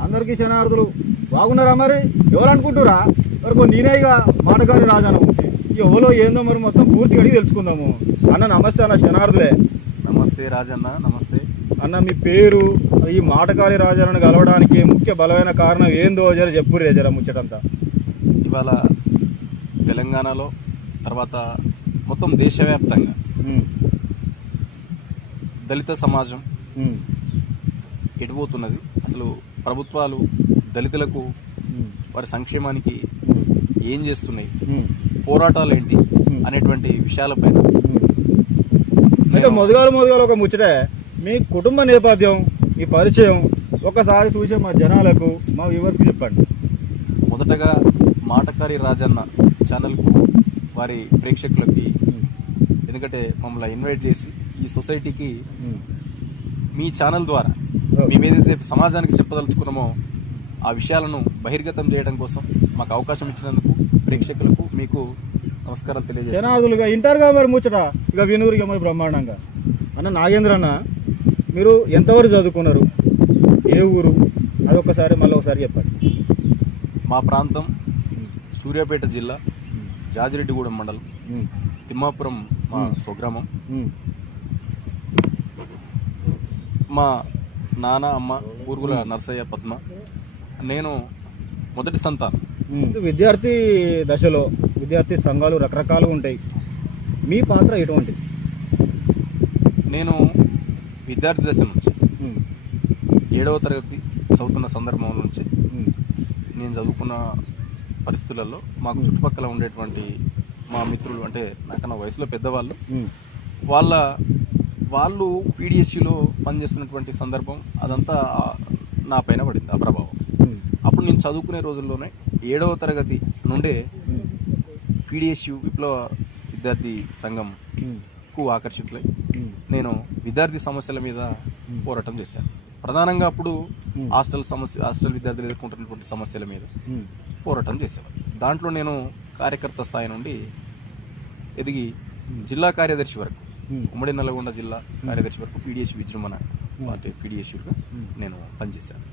అందరికీ శనార్థులు బాగున్నారా మరి? ఎవరు అనుకుంటురా మరి నేనేగా మాటగారి రాజాన. ఎవరో ఏందో మరి మొత్తం పూర్తిగా అడిగి తెలుసుకుందాము. అన్న నమస్తే అన్న శనార్థులే నమస్తే రాజన్న నమస్తే. అన్న మీ పేరు ఈ మాటకారి రాజాలను కలవడానికి ముఖ్య బలమైన కారణం ఏందో జర చెప్పు రే జర ముచ్చటంతా. ఇవాళ తెలంగాణలో తర్వాత మొత్తం దేశవ్యాప్తంగా దళిత సమాజం ఉమ్, ఎటుపోతున్నది? అసలు ప్రభుత్వాలు దళితులకు వారి సంక్షేమానికి ఏం చేస్తున్నాయి? పోరాటాలు ఏంటి అనేటువంటి విషయాలపైన. అయితే మొదగాలు మొదగాలు ఒక ముచ్చటే. మీ కుటుంబ నేపథ్యం మీ పరిచయం ఒకసారి చూసే మా జనాలకు మా వ్యూవర్స్కి చెప్పండి. మొదటగా మాటకారి రాజన్న ఛానల్కు వారి ప్రేక్షకులకి ఎందుకంటే మమ్మల్ని ఇన్వైట్ చేసి ఈ సొసైటీకి మీ ఛానల్ ద్వారా మేము ఏదైతే సమాజానికి చెప్పదలుచుకున్నామో ఆ విషయాలను బహిర్గతం చేయడం కోసం మాకు అవకాశం ఇచ్చినందుకు ప్రేక్షకులకు మీకు నమస్కారం తెలియజేస్తాను జనాదులుగా ఇంటారుగా మరి ముచ్చట. ఇక వినూరుగా మరి బ్రహ్మాండంగా. అన్న నాగేంద్ర అన్న మీరు ఎంతవరకు చదువుకున్నారు? ఏ ఊరు? అదొకసారి మళ్ళీ ఒకసారి చెప్పండి. మా ప్రాంతం సూర్యాపేట జిల్లా జాజిరెడ్డిగూడెం మండలం. తిమ్మాపురం మా స్వగ్రామం. మా నాన్న అమ్మ ఊరుగుల నర్సయ్య పద్మ. నేను మొదటి సంతానం. విద్యార్థి దశలో విద్యార్థి సంఘాలు రకరకాలు ఉంటాయి. మీ పాత్ర ఎటువంటి నేను విద్యార్థి దశ నుంచి ఏడవ తరగతి చదువుతున్న సందర్భం నుంచి నేను చదువుకున్న పరిస్థితులలో మాకు చుట్టుపక్కల ఉండేటువంటి మా మిత్రులు అంటే నాకన్నా వయసులో పెద్దవాళ్ళు వాళ్ళ వాళ్ళు పీడిఎస్సిలో పనిచేస్తున్నటువంటి సందర్భం అదంతా నా పైన పడింది ఆ ప్రభావం. అప్పుడు నేను చదువుకునే రోజుల్లోనే ఏడవ తరగతి నుండే పీడిఎస్యు విప్లవ విద్యార్థి సంఘంకు ఆకర్షితులై నేను విద్యార్థి సమస్యల మీద పోరాటం చేశాను. ప్రధానంగా అప్పుడు హాస్టల్ సమస్య హాస్టల్ విద్యార్థులు ఎదుర్కొంటున్నటువంటి సమస్యల మీద పోరాటం చేశాను. దాంట్లో నేను కార్యకర్త స్థాయి నుండి ఎదిగి జిల్లా కార్యదర్శి వరకు ఉమ్మడి నల్గొండ జిల్లా కార్యదర్శి వరకు పీడిఎస్ విజృంభణ పార్టీ పీడిఎస్యుగా నేను పనిచేశాను.